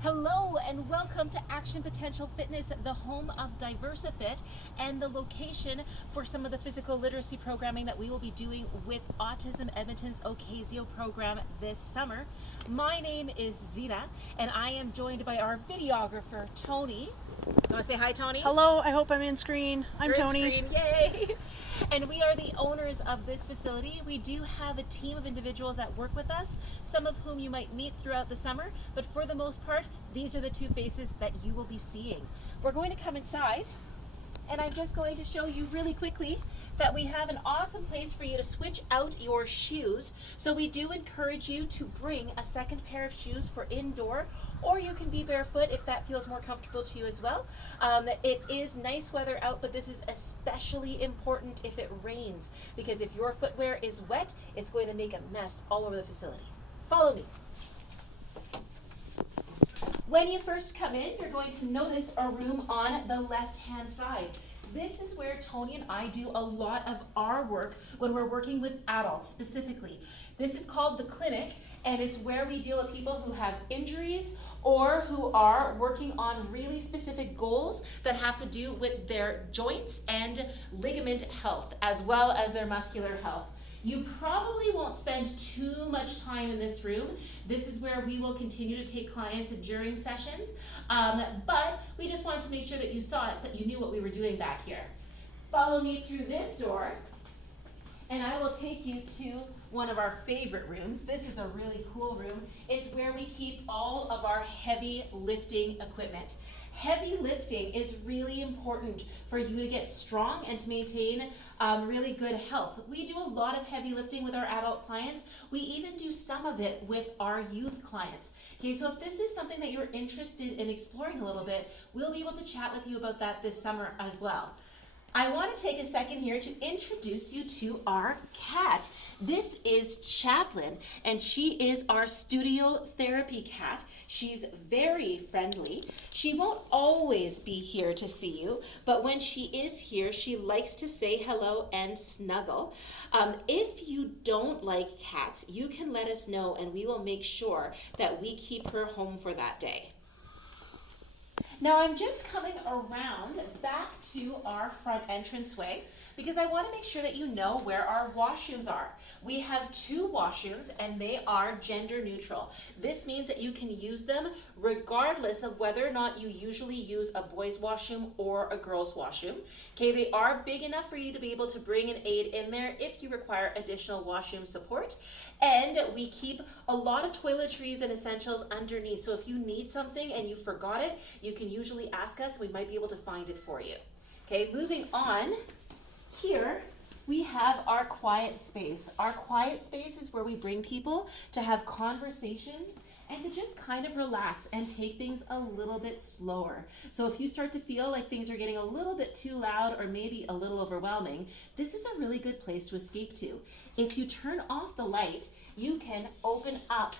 Hello and welcome to Action Potential Fitness, the home of DiversiFIT and the location for some of the physical literacy programming that we will be doing with Autism Edmonton's Ocasio program this summer. My name is Zita and I am joined by our videographer, Tony. You want to say hi, Tony? Hello, I hope I'm in screen. I'm You're Tony. in screen, yay! And we are the owners of this facility. We do have a team of individuals that work with us, some of whom you might meet throughout the summer, but for the most part, these are the two faces that you will be seeing. We're going to come inside, and I'm just going to show you really quickly that we have an awesome place for you to switch out your shoes. So we do encourage you to bring a second pair of shoes for indoor, or you can be barefoot if that feels more comfortable to you as well. It is nice weather out, but this is especially important if it rains, because if your footwear is wet, it's going to make a mess all over the facility. Follow me. When you first come in, you're going to notice a room on the left-hand side. This is where Tony and I do a lot of our work when we're working with adults specifically. This is called the clinic, and it's where we deal with people who have injuries or who are working on really specific goals that have to do with their joints and ligament health, as well as their muscular health. You probably won't spend too much time in this room. This is where we will continue to take clients during sessions, but we just wanted to make sure that you saw it so that you knew what we were doing back here. Follow me through this door, and I will take you to one of our favorite rooms. This is a really cool room. It's where we keep all of our heavy lifting equipment. Heavy lifting is really important for you to get strong and to maintain really good health. We do a lot of heavy lifting with our adult clients. We even do some of it with our youth clients. Okay, so if this is something that you're interested in exploring a little bit, we'll be able to chat with you about that this summer as well. I want to take a second here to introduce you to our cat. This is Chaplin, and she is our studio therapy cat. She's very friendly. She won't always be here to see you, but when she is here, she likes to say hello and snuggle. If you don't like cats, you can let us know, and we will make sure that we keep her home for that day. Now I'm just coming around back to our front entranceway because I want to make sure that you know where our washrooms are. We have two washrooms and they are gender neutral. This means that you can use them regardless of whether or not you usually use a boys washroom or a girls washroom. Okay, they are big enough for you to be able to bring an aid in there if you require additional washroom support. And we keep a lot of toiletries and essentials underneath. So if you need something and you forgot it, you can usually ask us. We might be able to find it for you. Okay, moving on. Here we have our quiet space. Our quiet space is where we bring people to have conversations and to just kind of relax and take things a little bit slower. So if you start to feel like things are getting a little bit too loud or maybe a little overwhelming, this is a really good place to escape to. If you turn off the light, you can open up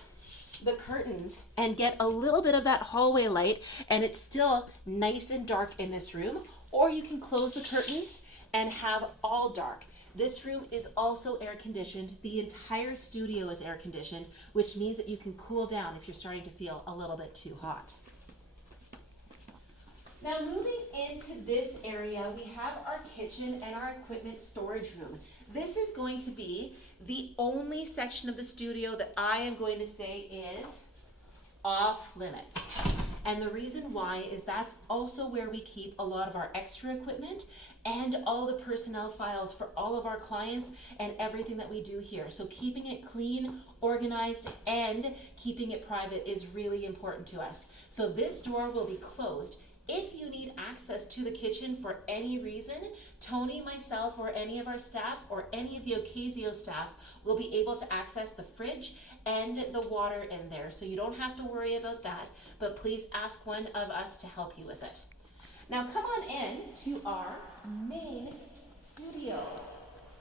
the curtains and get a little bit of that hallway light, and it's still nice and dark in this room, or you can close the curtains and have all dark. This room is also air conditioned. The entire studio is air conditioned, which means that you can cool down if you're starting to feel a little bit too hot. Now moving into this area, we have our kitchen and our equipment storage room. This is going to be the only section of the studio that I am going to say is off limits. And the reason why is that's also where we keep a lot of our extra equipment and all the personnel files for all of our clients and everything that we do here. So keeping it clean, organized, and keeping it private is really important to us. So this door will be closed. If you need access to the kitchen for any reason, Tony, myself, or any of our staff, or any of the Ocasio staff will be able to access the fridge and the water in there. So you don't have to worry about that, but please ask one of us to help you with it. Now come on in to our main studio.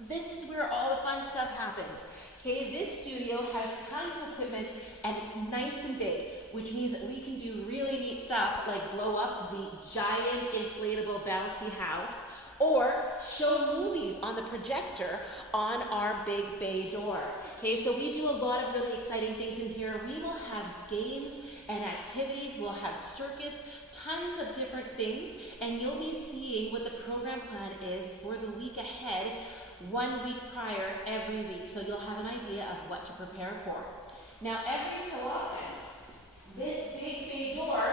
This is where all the fun stuff happens. Okay, this studio has tons of equipment and it's nice and big, which means that we can do really neat stuff like blow up the giant inflatable bouncy house or show movies on the projector on our big bay door. Okay, so we do a lot of really exciting things in here. We will have games and activities. We'll have circuits, tons of different things, and you'll be seeing what the program plan is for the week ahead, 1 week prior every week. So you'll have an idea of what to prepare for. Now, every so often, this big bay door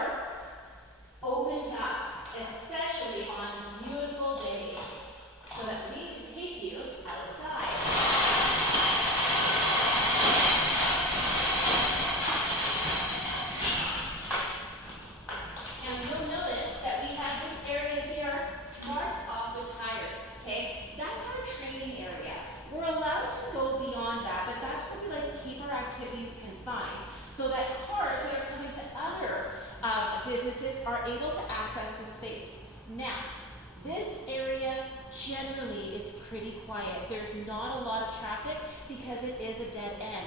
opens up, especially on beautiful days, so that we can take you outside. And you'll notice that we have this area here marked off with tires, okay? That's our training area. We're allowed to go beyond that, but that's where we like to keep our activities confined, so that cars that are coming to other businesses are able to access the space. Now, this area generally is pretty quiet. There's not a lot of traffic because it is a dead end,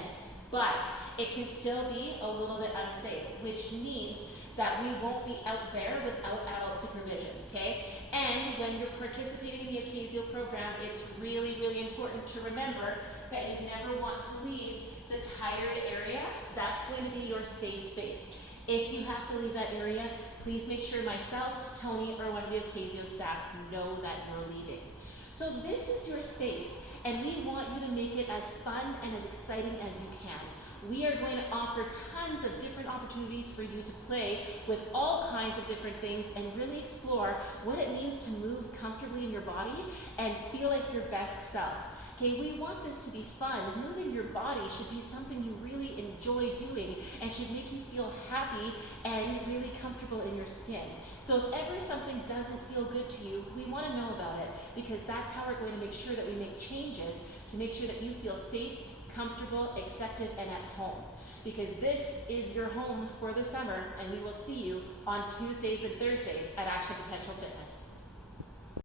but it can still be a little bit unsafe, which means that we won't be out there without adult supervision, okay? And when you're participating in the Ocasio program, it's really, really important to remember that you never want to leave the tired area. That's going to be your safe space. If you have to leave that area, please make sure myself, Tony, or one of the Ocasio staff know that you're leaving. So this is your space, and we want you to make it as fun and as exciting as you can. We are going to offer tons of different opportunities for you to play with all kinds of different things and really explore what it means to move comfortably in your body and feel like your best self. Okay, we want this to be fun. Moving your body should be something you really enjoy doing and should make you feel happy and really comfortable in your skin. So if ever something doesn't feel good to you, we want to know about it, because that's how we're going to make sure that we make changes to make sure that you feel safe, comfortable, accepted, and at home. Because this is your home for the summer, and we will see you on Tuesdays and Thursdays at Action Potential.